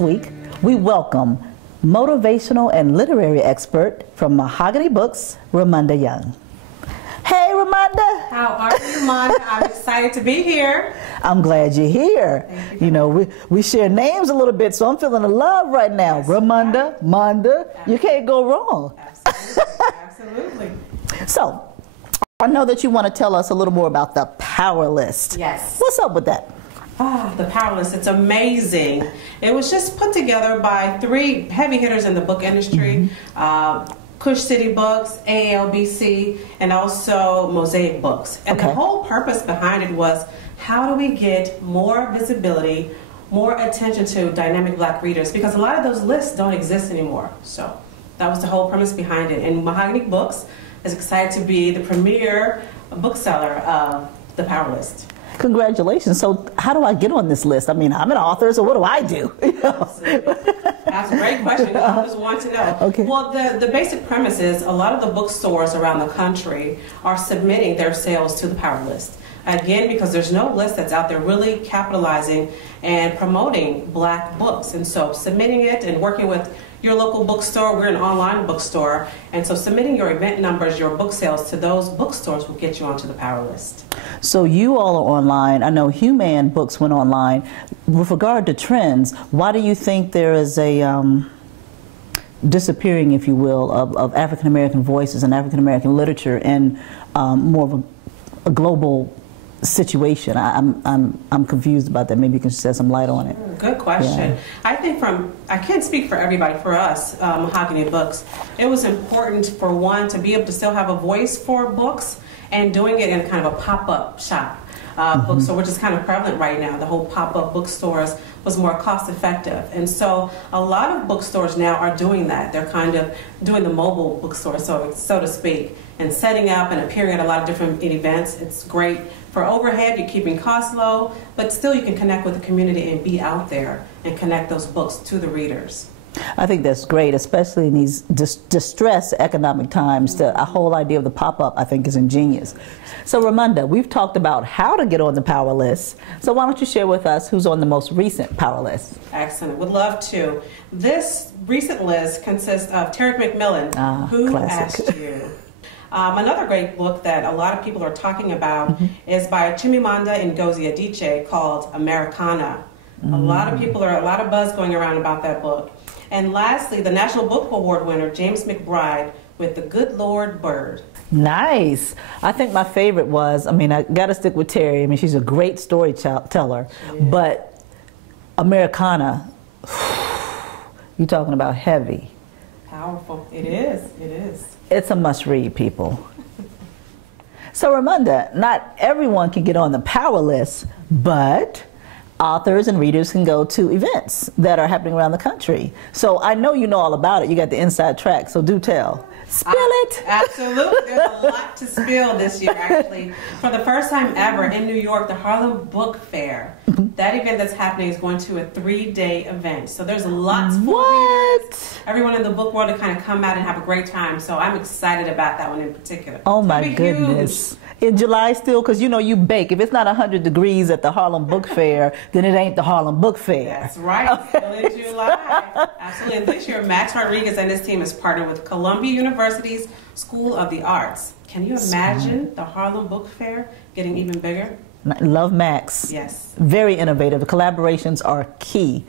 this week, we welcome motivational and literary expert from Mahogany Books, Ramunda Young. Hey, Ramunda. How are you, Monda? I'm excited to be here. I'm glad you're here. You know, we share names a little bit, so I'm feeling the love right now. Yes, Ramunda, right. Monda, you can't go wrong. Absolutely. Absolutely. So, I know that you want to tell us a little more about the Power List. Yes. What's up with that? Oh, the Power List, it's amazing. It was just put together by 3 heavy hitters in the book industry. Cush City Books, AALBC, and also Mosaic Books. And the whole purpose behind it was, how do we get more visibility, more attention to dynamic black readers? Because a lot of those lists don't exist anymore. So that was the whole premise behind it. And Mahogany Books is excited to be the premier bookseller of the Power List. Congratulations. So how do I get on this list? I mean, I'm an author, so what do I do? That's a great question. I just want to know. Okay. Well, the basic premise is a lot of the bookstores around the country are submitting their sales to the Power List. Again, because there's no list that's out there really capitalizing and promoting black books. And so submitting it and working with your local bookstore, we're an online bookstore, and so submitting your event numbers, your book sales to those bookstores will get you onto the Power List. So you all are online. I know Human Books went online. With regard to trends, why do you think there is a disappearing, if you will, of African American voices and African American literature in more of a global situation? I'm confused about that. Maybe you can shed some light on it. Good question. Yeah. I think I can't speak for everybody. For us, Mahogany Books, it was important for one to be able to still have a voice for books and doing it in kind of a pop-up shop. Bookstore, which is kind of prevalent right now. The whole pop-up bookstores was more cost-effective, and so a lot of bookstores now are doing that. They're kind of doing the mobile bookstore, so to speak, and setting up and appearing at a lot of different events. It's great for overhead. You're keeping costs low, but still you can connect with the community and be out there and connect those books to the readers. I think that's great, especially in these distressed economic times. The whole idea of the pop-up, I think, is ingenious. So, Ramunda, we've talked about how to get on the Power List. So why don't you share with us who's on the most recent Power List? Excellent. Would love to. This recent list consists of Tarek McMillan, Who classic. Asked You? Another great book that a lot of people are talking about is by Chimamanda Ngozi Adichie, called Americana. A lot of buzz going around about that book. And lastly, the National Book Award winner, James McBride, with The Good Lord Bird. Nice. I think my favorite was, I mean, I got to stick with Terry. I mean, she's a great storyteller. Yeah. But Americana, you're talking about heavy. Powerful. It is. It is. It's a must-read, people. So, Ramunda, not everyone can get on the Power List, but authors and readers can go to events that are happening around the country. So I know you know all about it. You got the inside track, so do tell. Spill it! Absolutely. There's a lot to spill this year, actually. For the first time ever in New York, the Harlem Book Fair. That event that's happening is going to a 3-day event. So there's lots for readers, everyone in the book world to kind of come out and have a great time. So I'm excited about that one in particular. Oh my goodness. Huge. In July still, because you know you bake. If it's not 100 degrees at the Harlem Book Fair, then it ain't the Harlem Book Fair. That's right. Still in July. Absolutely. And this year, Max Rodriguez and his team has partnered with Columbia University's School of the Arts. Can you imagine the Harlem Book Fair getting even bigger? Love Max. Yes. Very innovative. The collaborations are key.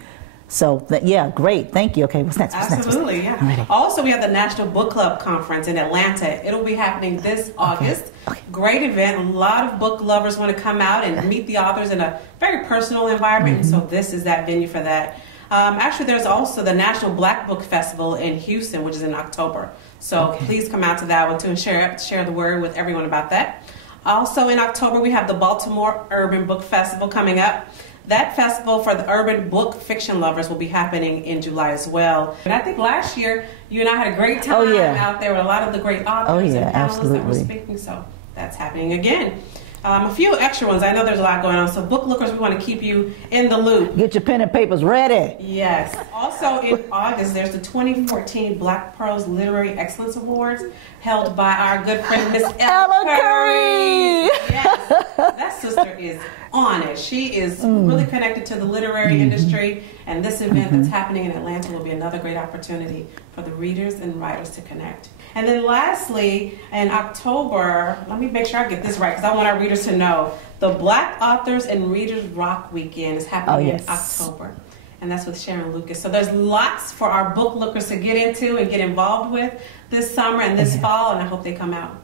So, yeah, great. Thank you. Okay, what's next? Absolutely, yeah. Also, we have the National Book Club Conference in Atlanta. It'll be happening this August. Okay. Great event. A lot of book lovers want to come out and meet the authors in a very personal environment, and so this is that venue for that. Actually, there's also the National Black Book Festival in Houston, which is in October. So please come out to that one too and share the word with everyone about that. Also in October, we have the Baltimore Urban Book Festival coming up. That festival for the urban book fiction lovers will be happening in July as well. And I think last year, you and I had a great time out there with a lot of the great authors and panelists that were speaking. So that's happening again. A few extra ones. I know there's a lot going on. So book lookers, we want to keep you in the loop. Get your pen and papers ready. Yes. Also in August, there's the 2014 Black Prose Literary Excellence Awards held by our good friend, Miss Ella Curry. Yes. That's that sister is on it. She is really connected to the literary industry, and this event that's happening in Atlanta will be another great opportunity for the readers and writers to connect. And then lastly, in October, let me make sure I get this right because I want our readers to know, the Black Authors and Readers Rock Weekend is happening in October. And that's with Sharon Lucas. So there's lots for our book lookers to get into and get involved with this summer and this fall, and I hope they come out.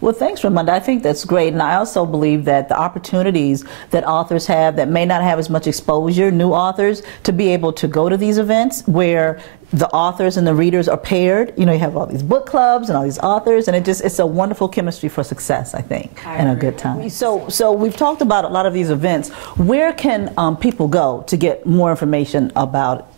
Well, thanks, Ramunda. I think that's great. And I also believe that the opportunities that authors have that may not have as much exposure, new authors, to be able to go to these events where the authors and the readers are paired. You know, you have all these book clubs and all these authors, and it's a wonderful chemistry for success, I think, and a good time. So we've talked about a lot of these events. Where can people go to get more information about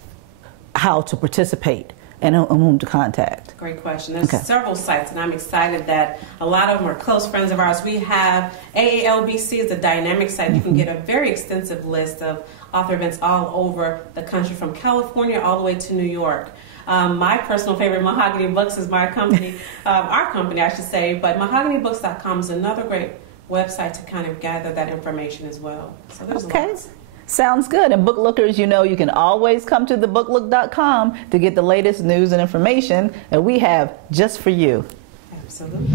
how to participate and whom to contact? Great question. There's several sites, and I'm excited that a lot of them are close friends of ours. We have AALBC is a dynamic site. You can get a very extensive list of author events all over the country, from California all the way to New York. My personal favorite, Mahogany Books, is my company, our company, I should say, but mahoganybooks.com is another great website to kind of gather that information as well. So there's lots. Sounds good. And book lookers, you know, you can always come to thebooklook.com to get the latest news and information that we have just for you. Absolutely.